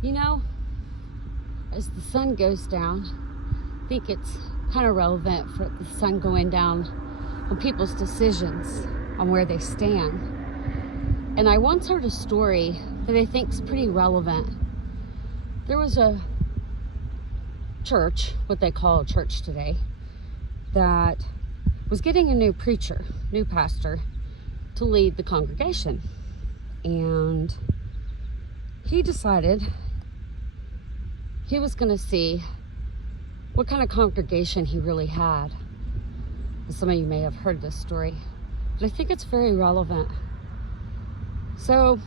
You know, as the sun goes down, I think it's kind of relevant for the sun going down on people's decisions on where they stand. And I once heard a story that I think is pretty relevant. There was a church, what they call a church today, that was getting a new preacher, new pastor, to lead the congregation. And he decided he was going to see what kind of congregation he really had. And some of you may have heard this story, but I think it's very relevant. So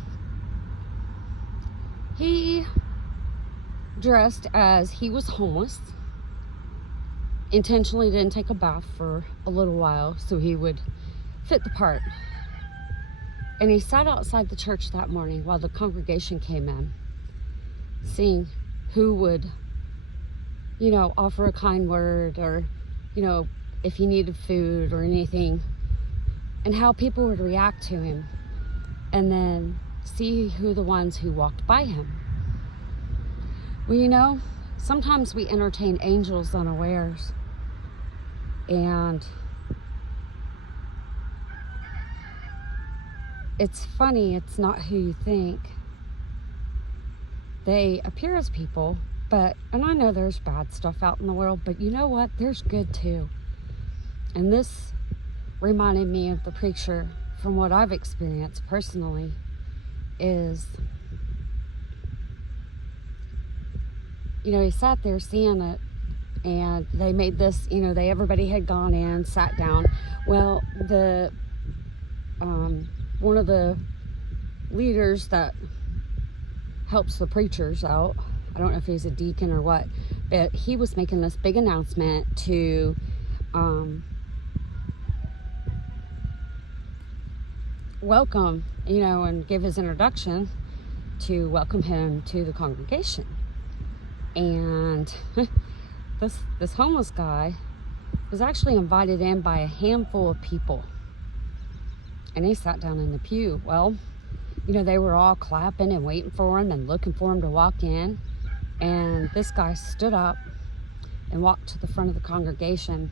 he dressed as he was homeless, intentionally didn't take a bath for a little while so he would fit the part. And he sat outside the church that morning while the congregation came in, seeing who would, offer a kind word, or, if he needed food or anything, and how people would react to him, and then see who the ones who walked by him. Well, sometimes we entertain angels unawares, and it's funny, it's not who you think. They appear as people, and I know there's bad stuff out in the world, but you know what? There's good too. And this reminded me of the preacher from what I've experienced personally. Is, he sat there seeing it, and they made this, everybody had gone in, sat down. Well, one of the leaders that helps the preachers out, I don't know if he's a deacon or what, but he was making this big announcement to welcome, and give his introduction to welcome him to the congregation. And this homeless guy was actually invited in by a handful of people, and he sat down in the pew. Well, they were all clapping and waiting for him and looking for him to walk in. And this guy stood up and walked to the front of the congregation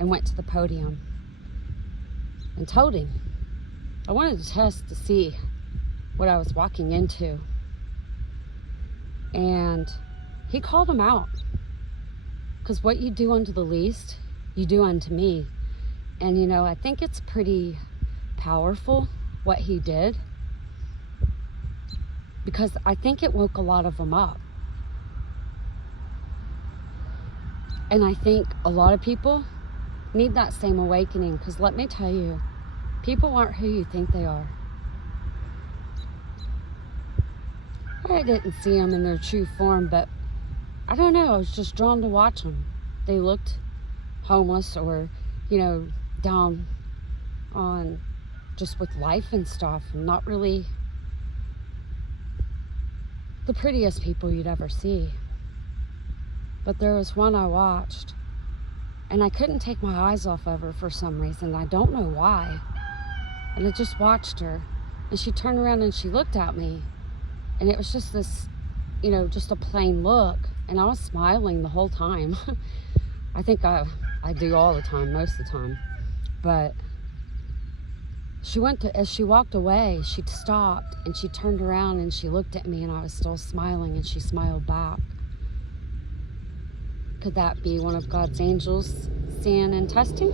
and went to the podium and told him, I wanted to test to see what I was walking into. And he called him out, because what you do unto the least, you do unto me. And I think it's pretty powerful what he did, because I think it woke a lot of them up. And I think a lot of people need that same awakening, because let me tell you, people aren't who you think they are. I didn't see them in their true form, but I don't know, I was just drawn to watch them. They looked homeless, or, down on just with life and stuff, and not really the prettiest people you'd ever see. But there was one I watched, and I couldn't take my eyes off of her for some reason. I don't know why. And I just watched her, and she turned around and she looked at me, and it was just this, just a plain look, and I was smiling the whole time. I think I do all the time, most of the time. But as she walked away, she stopped and she turned around and she looked at me, and I was still smiling, and she smiled back. Could that be one of God's angels seeing and testing?